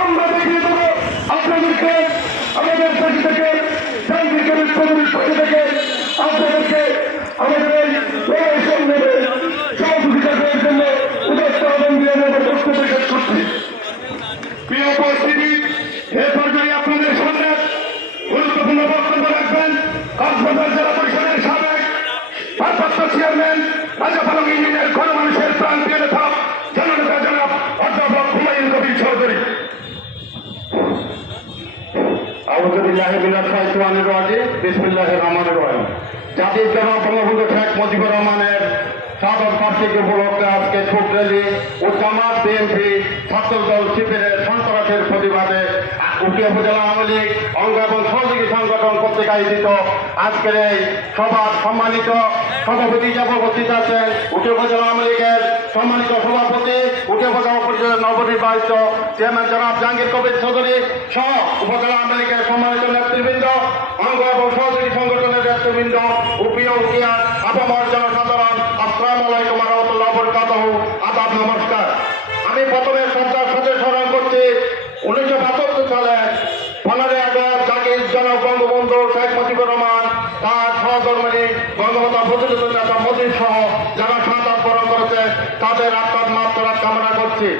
আমরা দেখিয়ে দেবো আপনাদেরকে আমাদের পক্ষ থেকে জাহাঙ্গীর কবির পক্ষ থেকে আপনাদেরকে আমাদের এই লড়াই সংগ্রামে সহযোগিতা করার জন্য উদাত্ত আহ্বান দিয়ে আমি আমার বক্তব্য শেষ করছি। প্রিয় উপস্থিতি, এ পর্যায়ে আপনাদের সামনে গুরুত্বপূর্ণ বক্তব্য রাখবেন কক্সবাজার জেলা পরিষদের সাবেক ভারপ্রাপ্ত চেয়ারম্যান রাজাপালং ইউনিয়নের গণমানুষের প্রান্তীয় নেতা জননেতা জনাব অধ্যাপক হুমায়ুন কবির চৌধুরী। জাতির জনক বঙ্গবন্ধু শেখ মুজিবুর রহমানের সাধারণ বার্ষিকী উপলক্ষে আজকে ছুট র্যালি ও জামাত বিএনপি ছাত্রদল শিবিরের সন্ত্রাসের প্রতিবাদে উকিয়া উপজেলা আওয়ামী লীগ অঙ্গ এবং সহযোগী সংগঠন কর্তৃক আয়োজিত আজকের এই সভার সম্মানিত সভাপতি হিসাবে উপস্থিত আছেন উকিয়া উপজেলা আওয়ামী লীগের সম্মানিত সভাপতি উকিয়া উপজেলা পরিষদের নবনির্বাচিত চেয়ারম্যান জনাব জাহাঙ্গীর কবির চৌধুরী সহ উপজেলা আওয়ামী লীগের সম্মানিত নেতৃবৃন্দ অঙ্গ এবং সহযোগী সংগঠনের নেতৃবৃন্দ উপিয়া উকিয়া আপামর জনসাধারণ আসসালামু আলাইকুম ওয়া রাহমাতুল্লাহি ওয়া বারাকাতুহু। আদাব, নমস্কার। আমি প্রথমে শ্রদ্ধার সাথে স্মরণ করছি 1972 সালে 15 আগস্ট জাতির জনক বঙ্গবন্ধু শেখ মুজিবুর রহমান তার সহধর্মিণী বঙ্গবন্ধু প্রতিনিধি নেতা মোদী সহ যারা শাহাদাত বরণ করেছে তাদের আত্মার মাত্রা কামনা করছি।